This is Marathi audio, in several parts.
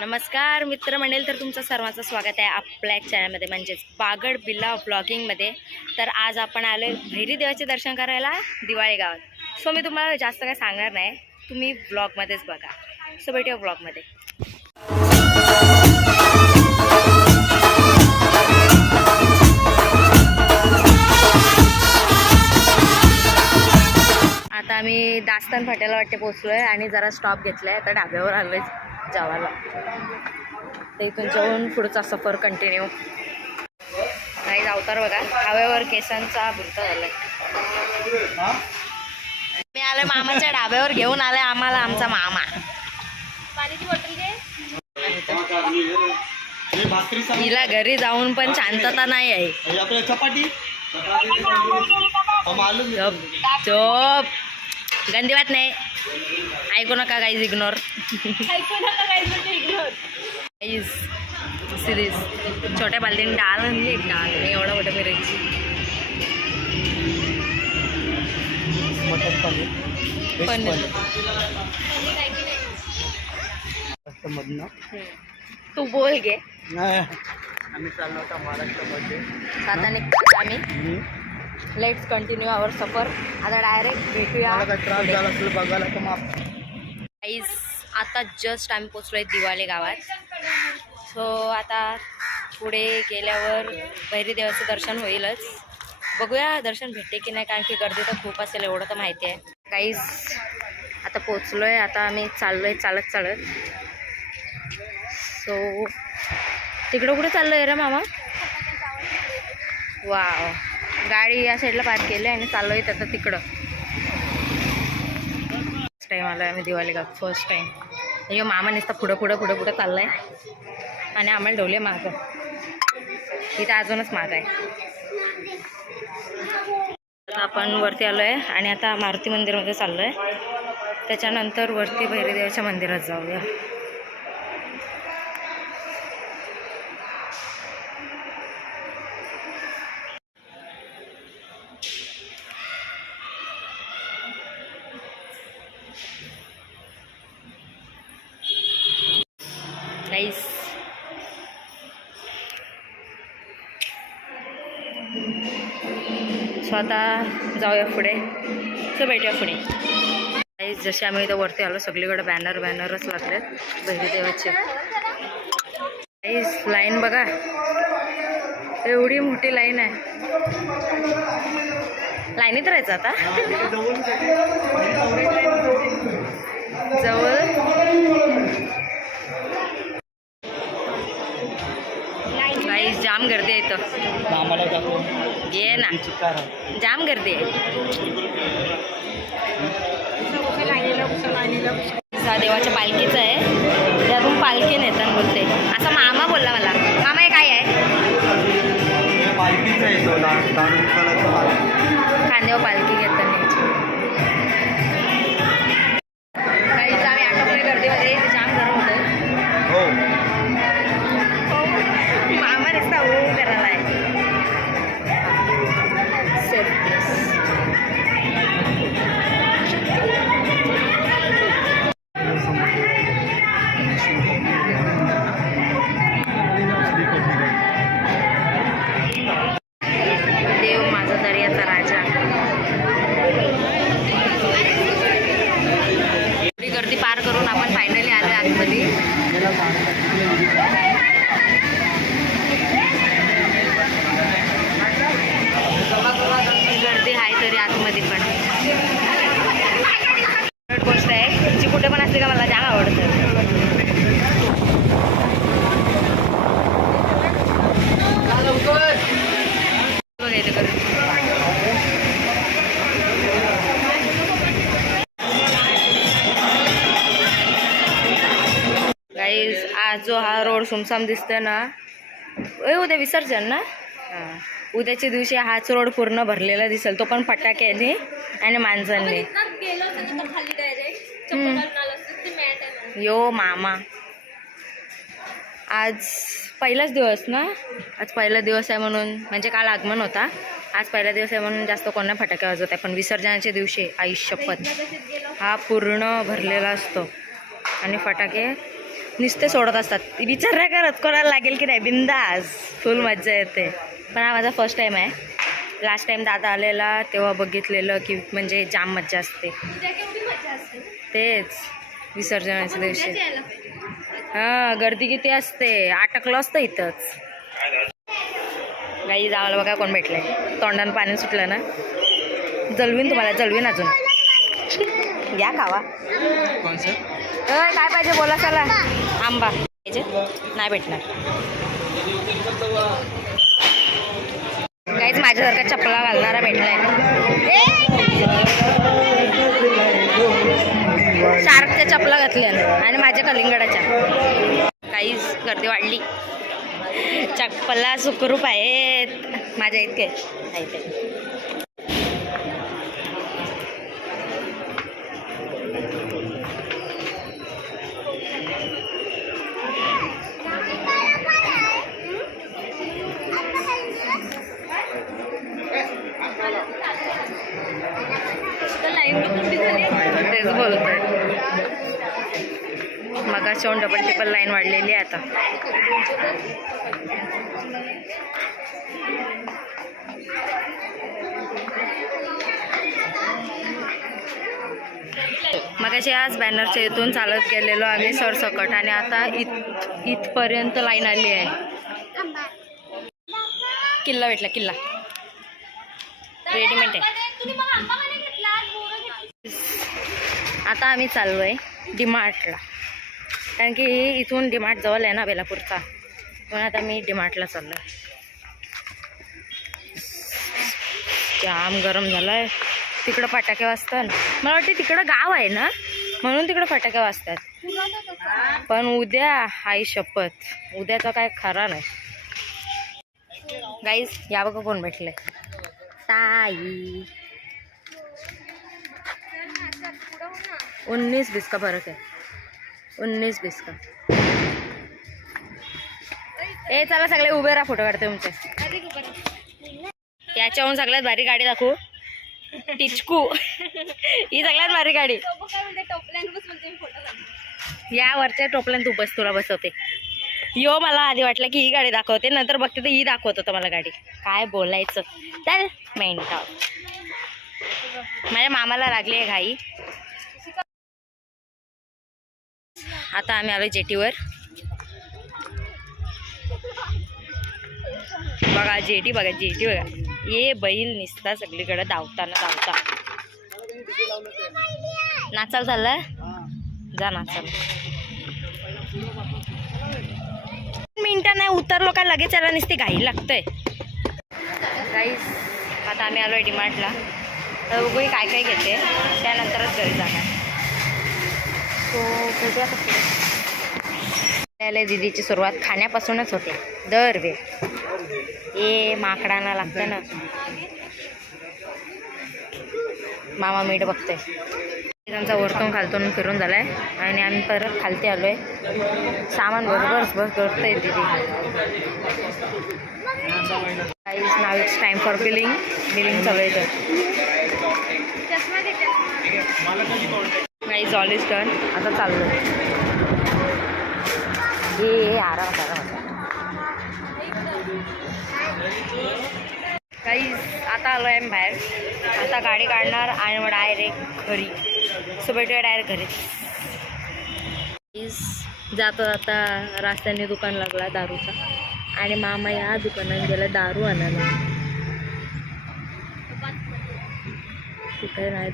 नमस्कार मित्रमंडळी तर तुमचं सर्वांचं स्वागत आहे आपल्या चॅनलमध्ये म्हणजेच बागड बिल्ला ब्लॉगिंगमध्ये तर आज आपण आलो भैरी देवाचे दर्शन करायला दिवाळी गावात. सो मी तुम्हाला जास्त काय सांगणार नाही. तुम्ही ब्लॉगमध्येच बघा. सो भेटूया ब्लॉगमध्ये आता आम्ही दास्तान फाट्याला वाटते आहे आणि जरा स्टॉप घेतला आहे तर डाब्यावर आलो आहे जेवायला. तर इथून जेवून पुढचा सफर कंटिन्यू नाही अवतार बघा. हव्यावर केसांचा बुरता झालाय. मी आलोय मामाच्या डाब्यावर घेऊन आलाय आम्हाला आमचा मामा. हे हिला घरी जाऊन पण शांतता नाही आहे. चपाती? हा, मालूम आहे. झोप झोप गंदी बात नाही ऐकू नका काहीच इग्नोर सिरीज छोट्या बालदीने डाळ म्हणजे डाळ नाही एवढा मोठा पनीर. महाराष्ट्रामधनं तू बोल नाही. आम्ही चाललो होता महाराष्ट्रामध्ये. आता निघतो आम्ही. लेट्स कंटिन्यू आवर सफर आता डायरेक्ट भेटूया. त्रास झाला असेल बघायला तर गाईज आता जस्ट आम्ही पोचलो आहे दिवाळे गावात. सो आता पुढे गेल्यावर भैरी देवाचं दर्शन होईलच. बघूया दर्शन भेटते की नाही कारण की गर्दी तर खूप असेल एवढं तर माहिती आहे. काहीच आता पोचलो आहे आता आम्ही चाललो आहे चालत चालत. सो तिकडं कुठे चाललो आहे रे मामा? वाव गाडी या साईडला पार्क केली आणि चाललो आहे आता तिकडं. फर्स्ट टाईम आलो आम्ही दिवाळी का फर्स्ट टाईम यो मामा नुसता पुढं पुढं पुढं पुढं चाललाय. आणि आम्हाला ढवले महाग इथं अजूनच माग आहे. आपण वरती आलो आहे आणि आता मारुती मंदिरमध्ये चाललो आहे त्याच्यानंतर वरती भैरीदेवाच्या मंदिरात जाऊया. सो आता जाऊया पुढे. सो भेटूया पुढे. गाईज जसे आम्ही इथं वरती आलो सगळीकडे बॅनर बॅनरच लागलेत. बहिरी देवाचे. गाईज लाईन बघा. एवढी मोठी लाईन आहे. लाईनीत राहायचं आता? जवळ? जाम गर्दी आहे इथं. आम्हाला दाखव ये ना. जाम गर्दी आहे. हा देवाच्या पालखीचं आहे. त्यातून पालखी नेतात बोलते. असा मामा बोलला मला. मामा हे काय आहे. खांद्यावर पालखी घेतात. जी मला जाम आवडतं. आज जो हा रोड सुमसाम दिसतोय ना ए उद्या विसर्जन ना? उद्याच्या दिवशी हाच रोड पूर्ण भरलेला दिसेल. तो पण फटाक्याने आणि माणसांनी. यो मामा. आज पहिलाच दिवस ना? आज पहिला दिवस आहे म्हणून म्हणजे काल आगमन होता. आज पहिला दिवस आहे म्हणून जास्त कोण फटाके वाजवत आहे. पण विसर्जनाच्या दिवशी आई शपथ. हा पूर्ण भरलेला असतो. आणि फटाके नुसते सोडत असतात. विचार नाही करत कोणाला लागेल की नाही. बिंदास. फुल मज्जा येते. पण हा माझा फर्स्ट टाईम आहे. लास्ट टाईम दादा आलेला तेव्हा बघितलेलं की म्हणजे जाम मज्जा असते? तेच विसर्जनाच्या दिवशी. हां गर्दी किती असते. अटकलं असतं इथंच. गाई जावाला बघा कोण भेटलंय. तोंडानं पाणी सुटलं ना. जलवीन तुम्हाला जलवीन अजून. या खावा. काय पाहिजे बोला चला. आंबा. पाहिजे? नाही भेटणार. काहीच माझ्यासारखा चपला घालणारा भेटलाय. शार्कच्या चपला घातल्या आणि माझ्या कलिंगडाच्या. काहीच गर्दी वाढली. चप्पला सुखरूप आहेत. माझ्या इतके. आहे तेच तेच आहे मग शोन डबल टिपल लाईन वाढलेली आहे आता. मगाशी आज बॅनरच्या इथून चालत गेलेलो आम्ही सरसकट आणि आता इत इथपर्यंत लाईन आली आहे. किल्ला भेटला किल्ला. रेडीमेड आहे. आता आम्ही चाललो आहे डिमार्टला कारण की इथून डिमार्ट जवळ आहे ना बेलापूरचा. म्हणून आता मी डिमार्टला चाललो आहे जाम गरम झालं आहे तिकडं फटाके वाजतात. मला वाटते तिकडं गाव आहे ना? म्हणून तिकडं फटाके वाजतात. पण उद्या आई शपथ. उद्याचा काय खरा नाही. गाईज या बघा कोण भेटले ताई उन्नीस बीस का फर्क है? उन्नीस बीस का। ए चला सगळे उभे राहा फोटो काढते तुमचे. याच्याहून सगळ्यात भारी गाडी दाखवू. टिचकू. ही सगळ्यात भारी गाडी. या वरच्या टोपल्यान तू बस तुला बसवते. यो मला आधी वाटलं की ही गाडी दाखवते नंतर बघते तर ही दाखवत होतं मला गाडी. काय बोलायचं? चल मेंटा माझ्या मामाला लागली आहे घाई. आता आम्ही आलो जेटीवर. बघा जेटी बघा जेटी बघा. ये बैल निसता सगळीकडे धावताना धावता. नाचाल चाललाय जा नाचाल. मिनटं नाही उतरलो का लगेच याला नुसती घाई लागतंय. गाईस आता आम्ही आलो डिमार्टला. तर बघू काय काय घेते. त्यानंतरच घरी जाणार. सो दिदीची सुरुवात खाण्यापासूनच होते. दर वेळ. ए माकडांना लागतं ना. मामा मीठ बघतोय. त्यांचा वरतून खालतून फिरून झालाय. आणि आम्ही परत खालती आलोय. सामान बरोबर बस करतोय दिदी. Guys now it's time for billing billing चालू आहे तर. Guys all is done. आता चाललो. ए ए, आरामात आरामात. काहीच आता आलो आहे बाहेर. आता गाडी काढणार आणि मग डायरेक्ट घरी. सो भेटूया डायरेक्ट घरी. जातो जाता जाता रस्त्याने दुकान लागला दारूचा. आणि मामा या दुकानात गेला दारू आणायला. नाही.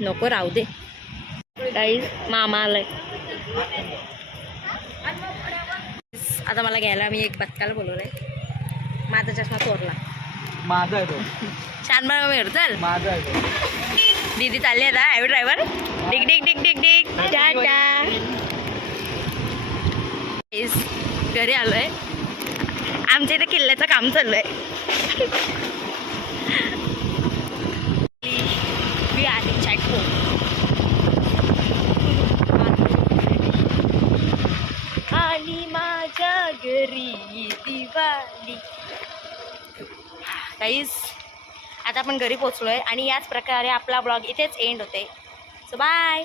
नको राहू दे. काही मामा आलाय. आता मला घ्यायला मी एक बत्काला बोलवलंय. माझा चष्मा चोरला. माझा आहे तो. छान बघा मिळत चल. माझा आहे तो. दीदी चालली आता हॅवी ड्रायव्हर. डिग डिग डिग डिग डिग. टाटा घरी आलोय. आमच्या इथे किल्ल्याचं काम चाललंय. We are in Chaitpur. आली माझ्या घरी दिवाळी. काहीच आता आपण घरी पोचलोय आणि याच प्रकारे आपला ब्लॉग इथेच एंड होते सो बाय